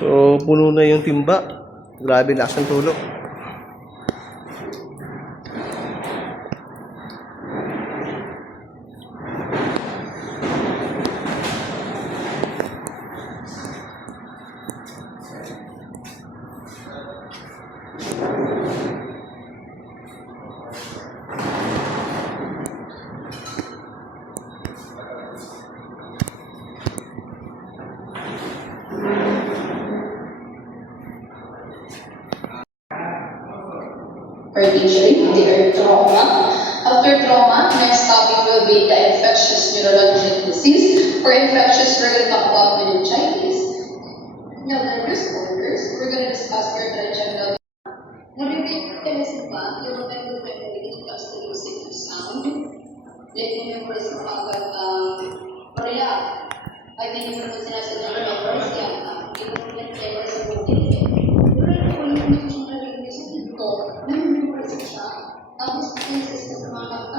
So, puno na yung timba. Grabe, lakas ng tulog. The trauma. After trauma, next topic will be the infectious neurological disease or infectious rectal meningitis. Now, the responders, we're going to discuss your trigeminal. Nabibigyan ba yung mga comes to music to sound? Like, members mo agad Korea. Ay, hindi mo naman sinasadya na members yan. Hindi mo naman flavor sa bukin. Pero kung yung narinig sa dito, may memorize siya. Tapos, sa mga